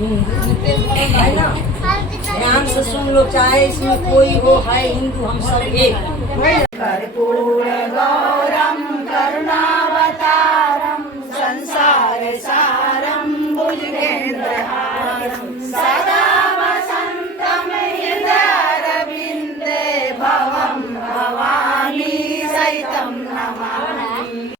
है ना। ध्यान से सुन लो, चाहे इसमें कोई हो, है हिंदू, हम सब एक। कर्पूर गौरम करुणावतारम संसार सारम भुजगेंद्रहारम